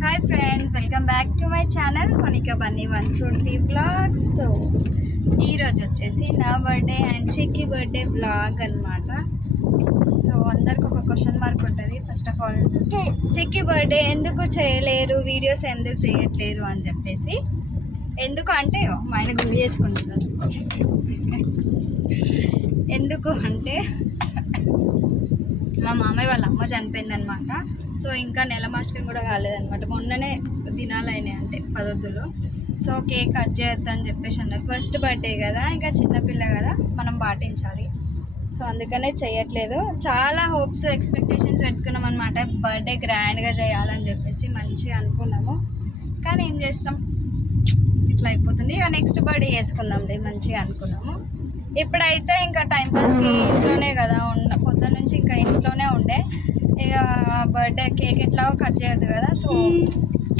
Hi friends, welcome back to my channel Monika Bunny 123 blogs. So ఈరోజు వచ్చేసి నా birthday and Chikki birthday blog అనమాట. So అందరికి ఒక క్వశ్చన్ మార్క్ ఉంటుంది. First of all, Chikki birthday ఎందుకు చేయలేరు, వీడియోస్ ఎందుకు చేయట్లేరు అని చెప్పేసి. ఎందుకు అంటే మా ఆయన గుండి చేసుకుంటున్నారు. ఎందుకు అంటే మా మామయ్య వాళ్ళ అమ్మ చనిపోయిందనమాట. సో ఇంకా నెల మాస్టర్ కూడా కాలేదనమాట. మొన్ననే దినాలు అయినాయి, అంటే 10 సో కేక్ కట్ చేయొద్దని చెప్పేసి అన్నారు. ఫస్ట్ బర్త్డే కదా, ఇంకా చిన్నపిల్ల కదా, మనం పాటించాలి. సో అందుకనే చేయట్లేదు. చాలా హోప్స్ ఎక్స్పెక్టేషన్స్ పెట్టుకున్నాం అనమాట. బర్త్డే గ్రాండ్గా చేయాలని చెప్పేసి మంచిగా అనుకున్నాము. కానీ ఏం చేస్తాం, ఇట్లా అయిపోతుంది. ఇక నెక్స్ట్ బర్త్డే చేసుకుందాంలే మంచిగా అనుకున్నాము. ఇప్పుడైతే ఇంకా టైంపాస్కి ఇంట్లోనే కదా పొద్దున్న నుంచి ఇంకా ఇంట్లోనే ఉండే. ఇక బర్త్డే కేక్ ఎట్లాగో కట్ చేయొద్దు కదా, సో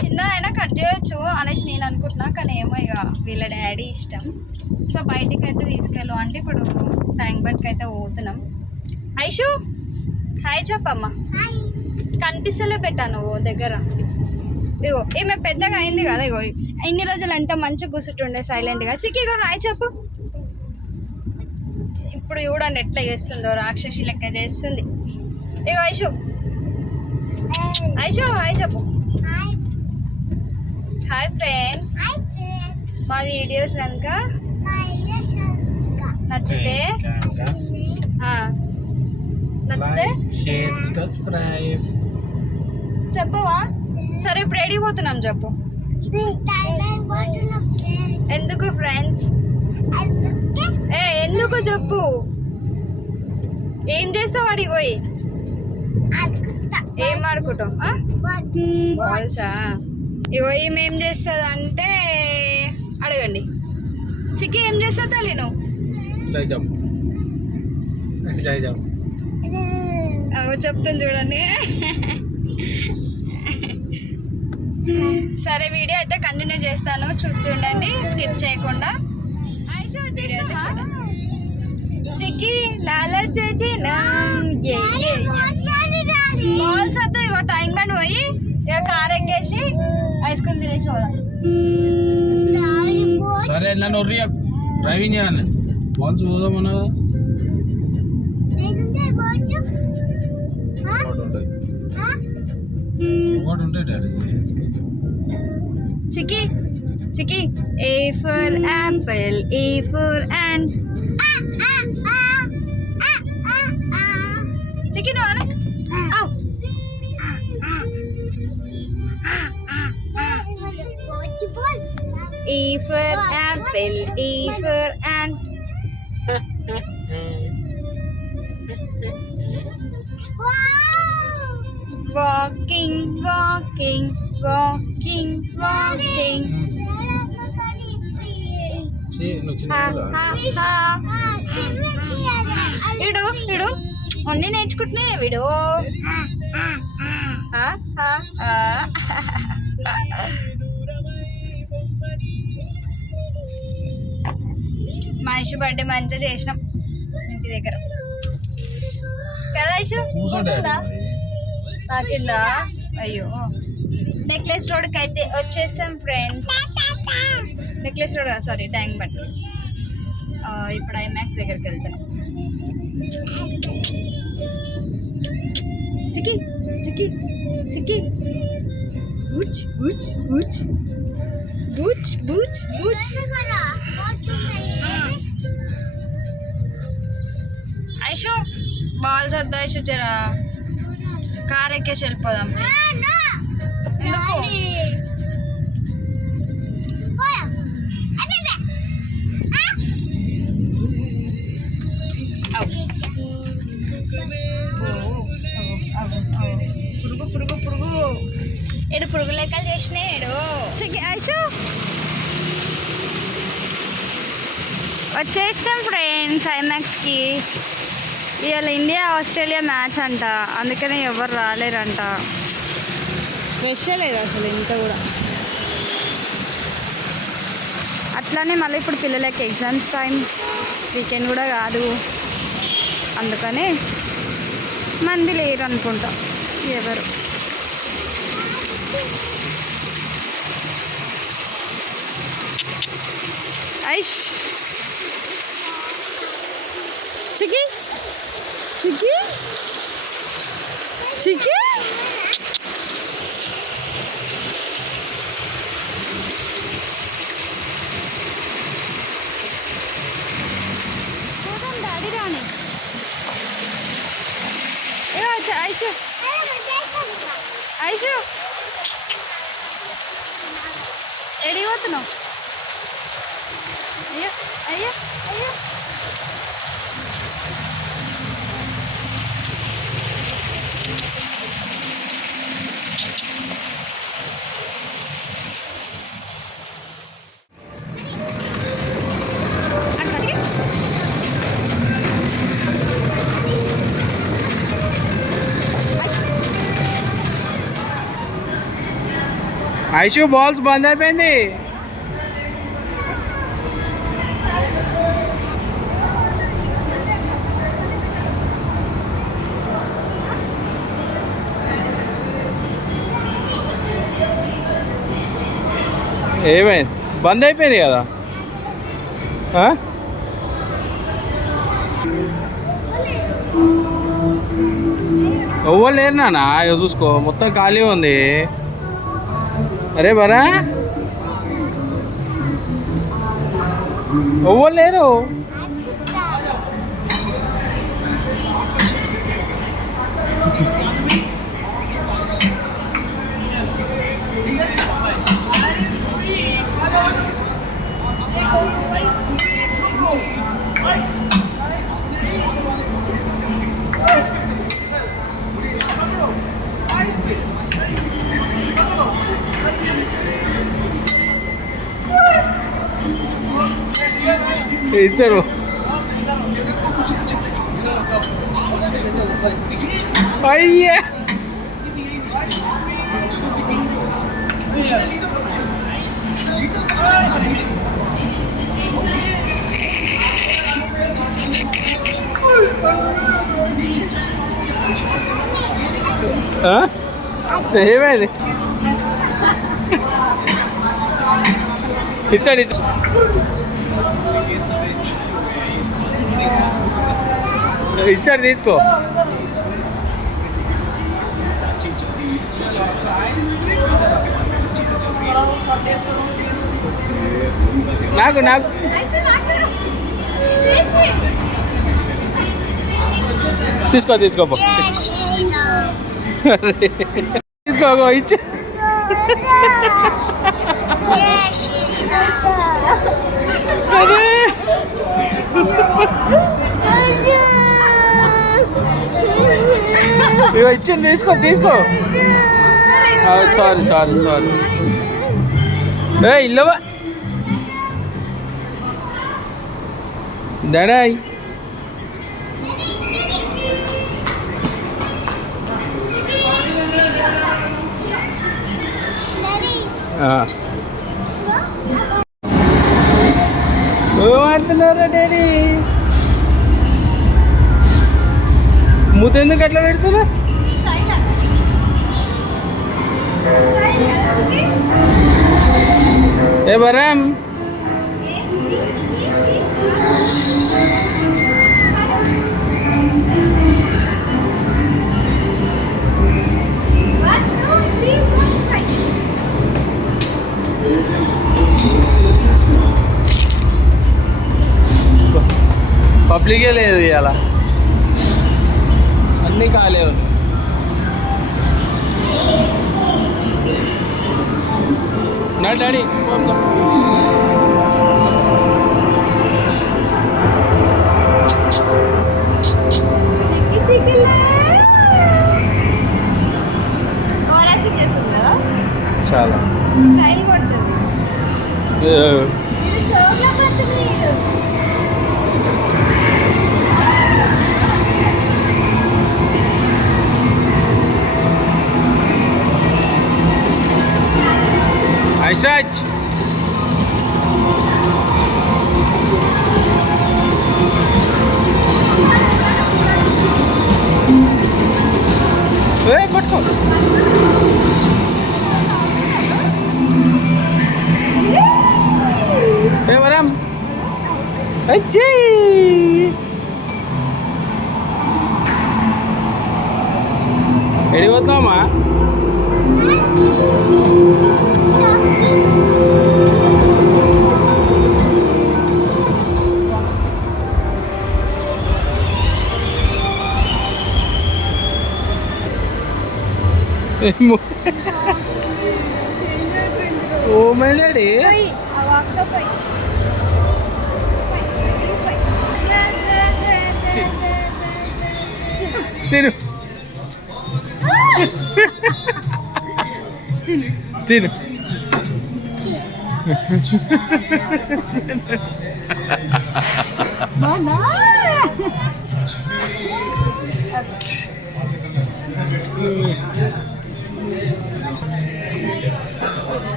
చిన్న అయినా కట్ చేయొచ్చు అనేసి నేను అనుకుంటున్నా. కానీ ఏమో ఇక వీళ్ళ డాడీ ఇష్టం. సో బయటికి అయితే తీసుకెళ్ళు అంటే ఇప్పుడు ట్యాంక్ బండ్కి అయితే పోతున్నాం. ఐషు హాయ్ చెప్పమ్మా. కనిపిస్తలే పెట్టా నువ్వు దగ్గర. ఇగో ఈమె పెద్దగా అయింది కదా, ఇగో ఇన్ని రోజులు అంతా మంచిగా కూర్చుంటుండే సైలెంట్గా. చిక్కీగో హాయ్ చెప్పు. ఇప్పుడు చూడండి ఎట్లా చేస్తుందో, రాక్షసి లెక్క చేస్తుంది. ఇగో ఐషు ఐషు హాయ్ చెప్పు. హాయ్ ఫ్రెండ్స్, మా వీడియోస్ కనుక నచ్చితే చెప్పవా? సరే ఇప్పుడు ఏడికి పోతున్నాం చెప్పు. ఎందుకు ఫ్రెండ్స్, ఎందుకు చెప్పు. ఏం చేస్తావు అడిగి పోయి? ఏం ఆడుకుంటావు? బాల్సా? ఇగో ఈమె ఏం చేస్తుంది అంటే అడగండి. చిక్కీ ఏం చేస్తావు తల్లి నువ్వు? చెప్తాను చూడండి. సరే వీడియో అయితే కంటిన్యూ చేస్తాను, చూస్తూ ఉండండి స్కిప్ చేయకుండా. చిక్కీ లాలా చేచినా బాల్స్ వద్దు. ఇగో టైం కండి పోయి ఇక కార్ ఎక్కేసి ఐస్ క్రీమ్ తినేసి పోదాం. సరే నన్ను డ్రైవింగ్ చేయాలి. బాల్స్ పోదామన్నా ఒకటి ఉంటాయి daddy. Chikki chikki A for apple, A for ant. Chikki నువ్వు అను. A for apple, A for ant. Walking, walking, walking, walking. ఇడు ఇడు అన్నీ నేర్చుకుంటున్నాయి వీడు. మా ఐషు బర్త్డే మంచిగా చేసినాం ఇంటి దగ్గర కదా. ఐషు నాకిందా? అయ్యో, నెక్లెస్ రోడ్కి అయితే వచ్చేసాం friends. Necklace road, sorry tank bund. ఇప్పుడు ఐమాక్స్ దగ్గరికి వెళ్తాం. Chikki chikki chikki Booch Booch Booch Booch Booch Booch. Aishu balls వద్దా ఐషు, జరా కార్ ఎక్కేసి వెళ్ళిపోదాం. ఎందుకు? పురుగు పురుగు పురుగు ఏడు పురుగు లెక్కలు చేసినాడు. ఐషు వచ్చేసినాం ఫ్రెండ్స్ ఐమాక్స్కి. ఇవాళ ఇండియా ఆస్ట్రేలియా మ్యాచ్ అంట, అందుకనే ఎవరు రాలేరంట. ఫ్రెష్ లేదు అసలు ఇంత కూడా. అట్లానే మళ్ళీ ఇప్పుడు పిల్లలకి ఎగ్జామ్స్ టైం, వీకెండ్ కూడా కాదు, అందుకని మంది లేరు అనుకుంటా. ఎవరు ఐష్ చికి చికి చికి డాడీ రాని ఐషు ఐషు ఎడికి పోతున్నావు అయ్యో అయ్యో అయ్యో ఐషు బాల్స్ బంద్ అయిపోయింది. ఏమైంది? బంద్ అయిపోయింది కదా. ఎవ్వరు లేరు నాన్న, ఇక చూసుకో మొత్తం ఖాళీ ఉంది. అరే బరా ఎవ్వరు లేరు. ఇచ్చారు. అయ్యా ఏమైంది? ఇచ్చాడు ఇచ్చాడు. ఇచ్చాడు తీసుకో. నాకు నాకు తీసుకో తీసుకోపో తీసుకో ఇచ్చే. అరే ఇచ్చింది తీసుకో తీసుకో. Sorry sorry sorry. ఇల్లవా డాడీ. ఆడుతున్నారా డాడీ? మూత ఎందుకు అట్లా పెడుతున్నా? ఏ బరాం పబ్లికే లేదు ఇవాళ, అన్నీ ఖాళీ ఉంది. నా డాడీ చాలా స్టైల్ కొడుతుంది. Stretch. Hey, put go. వరం వచ్చి ఎడిపోతున్నామా ఓ మై డాడీ తిను తిను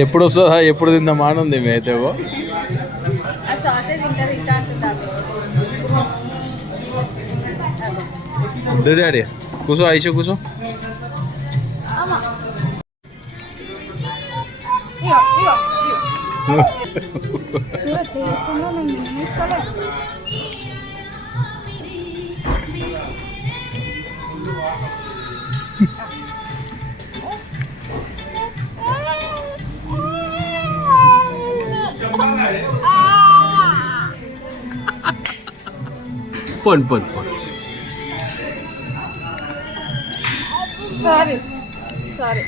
ఎప్పుడు వస్తుందా ఎప్పుడు తిందామా అని ఉంది మేతే వద్దు డాడీ కూర్చో ఐషు కూర్చో phone phone phone sorry sorry